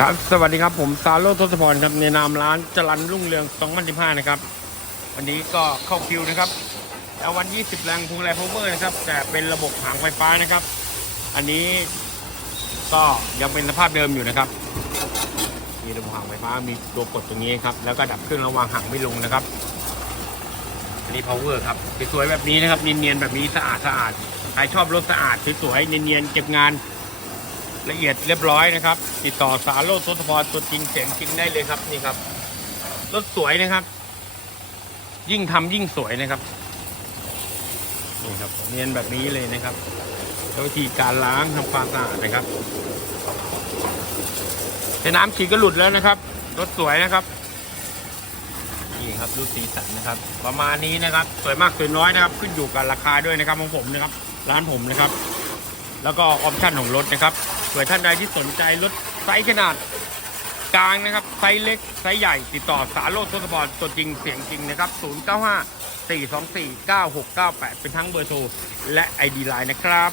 ครับ สวัสดีครับ ผมซาโรทศพรครับในนามร้านจรันรุ่งเรือง 2015 นะครับ วันนี้ก็เข้าคิวนะครับเอาวัน 20 แรงพุงแรงพาวเวอร์นะครับ แต่เป็นระบบหางไฟฟ้านะครับ อันนี้ก็ยังเป็นสภาพเดิมอยู่นะครับ มีระบบหางไฟฟ้า มีตัวกดตรงนี้ครับ แล้วก็ดับเครื่องระว่างหางไม่ลงนะครับ อันนี้ power ครับสวยแบบนี้นะครับ เนียนๆแบบนี้สะอาดสะอาด ใครชอบรถสะอาดสวยๆ เนียนๆ เก็บงาน ละเอียดเรียบร้อยนะครับ ติดต่อสารโลดทศพรตัวจริงเสียงจริงได้เลยครับนี่ครับรถสวยนะครับ ยิ่งทำยิ่งสวยนะครับนี่ครับเนียนแบบนี้เลยนะครับวิธีการล้างทำความสะอาดนะครับแต่น้ำฉีดก็หลุดแล้วนะครับรถสวยนะครับนี่ครับดูสีสันนะครับ ประมาณนี้นะครับ สวยมากสวยน้อยนะครับ ขึ้นอยู่กับราคาด้วยนะครับของผมนะครับ ร้านผมนะครับ แล้วก็ออปชั่นของรถนะครับ ผื่อท่านใดที่สนใจรถไซส์ขนาดกลางนะครับไซส์เล็กไซส์ใหญ่ติดต่อสาโลดทศพรตัวจริงเสียงจริงนะครับ 095 424 9698 เป็นทั้งเบอร์โทรและ ID Line นะครับ